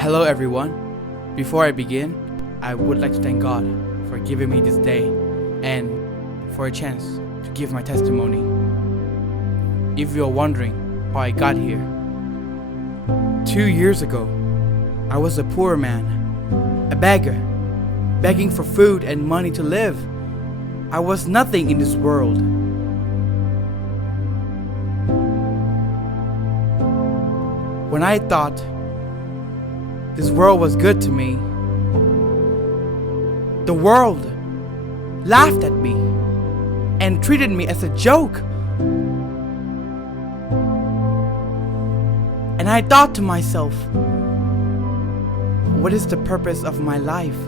Hello everyone. Before I begin, I would like to thank God for giving me this day and for a chance to give my testimony. If you're wondering how I got here, 2 years ago, I was a poor man, a beggar, begging for food and money to live. I was nothing in this world. When I thought this world was good to me, the world laughed at me and treated me as a joke. And I thought to myself, what is the purpose of my life?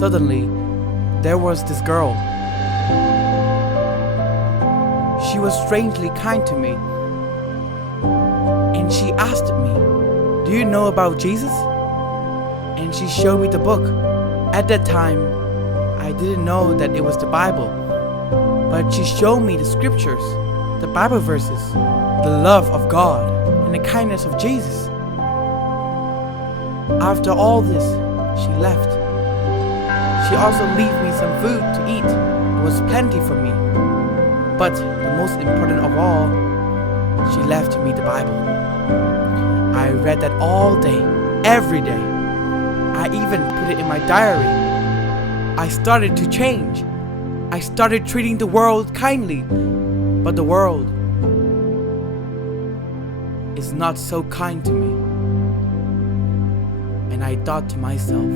Suddenly, there was this girl. She was strangely kind to me. And she asked me, "Do you know about Jesus?" And she showed me the book. At that time, I didn't know that it was the Bible. But she showed me the scriptures, the Bible verses, the love of God, and the kindness of Jesus. After all this, she left. She also left me some food to eat. It was plenty for me. But the most important of all, she left me the Bible. I read that all day, every day. I even put it in my diary. I started to change. I started treating the world kindly. But the world is not so kind to me. And I thought to myself,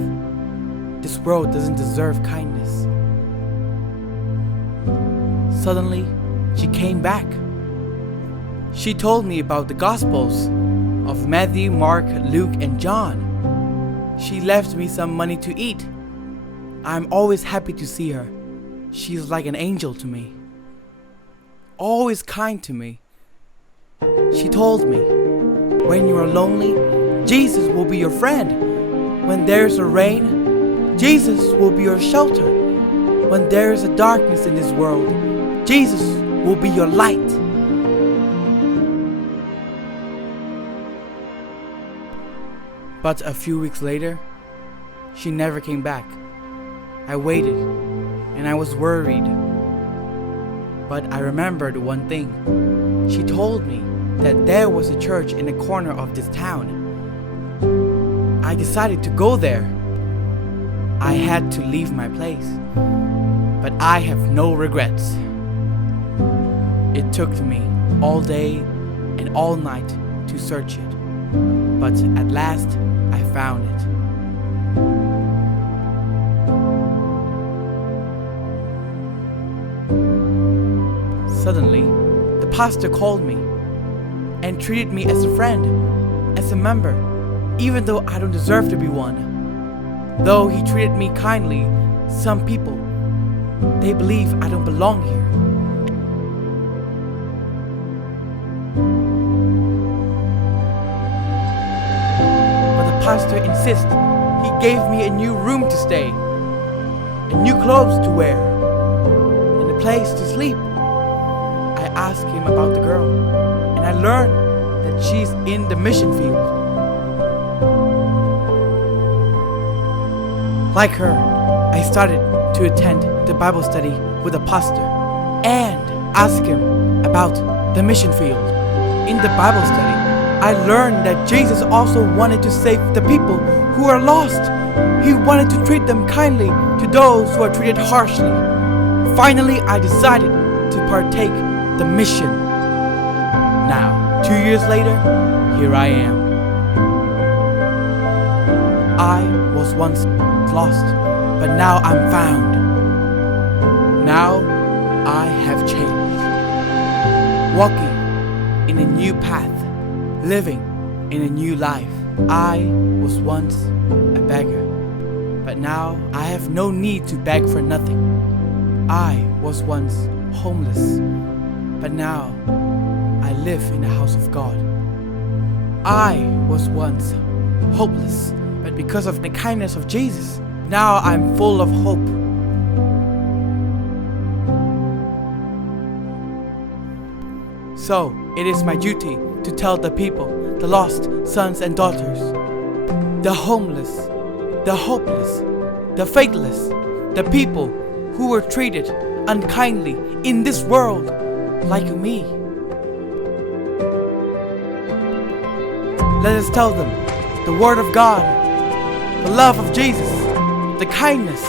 this world doesn't deserve kindness. Suddenly, she came back. She told me about the Gospels of Matthew, Mark, Luke, and John. She left me some money to eat. I'm always happy to see her. She's like an angel to me. Always kind to me. She told me, when you are lonely, Jesus will be your friend. When there's a rain, Jesus will be your shelter. When there is a darkness in this world, Jesus will be your light. But a few weeks later, she never came back. I waited, and I was worried. But I remembered one thing. She told me that there was a church in the corner of this town. I decided to go there. I had to leave my place, but I have no regrets. It took me all day and all night to search it, but at last I found it. Suddenly, the pastor called me and treated me as a friend, as a member, even though I don't deserve to be one. Though he treated me kindly, some people, they believe I don't belong here. But the pastor insists. He gave me a new room to stay, and new clothes to wear, and a place to sleep. I asked him about the girl, and I learned that she's in the mission field. Like her, I started to attend the Bible study with a pastor and ask him about the mission field. In the Bible study, I learned that Jesus also wanted to save the people who are lost. He wanted to treat them kindly to those who are treated harshly. Finally, I decided to partake the mission. Now, 2 years later, here I am. I was once lost, but now I'm found. Now I have changed. Walking in a new path, living in a new life. I was once a beggar, but now I have no need to beg for nothing. I was once homeless, but now I live in the house of God. I was once hopeless, but because of the kindness of Jesus, now I'm full of hope. So, it is my duty to tell the people the lost sons and daughters, the homeless, the hopeless, the faithless, the people who were treated unkindly in this world like me. Let us tell them the word of God, the love of Jesus, the kindness,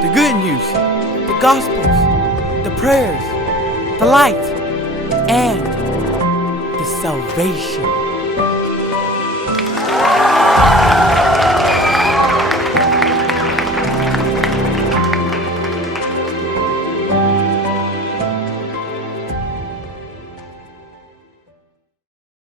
the good news, the gospels, the prayers, the light, and the salvation.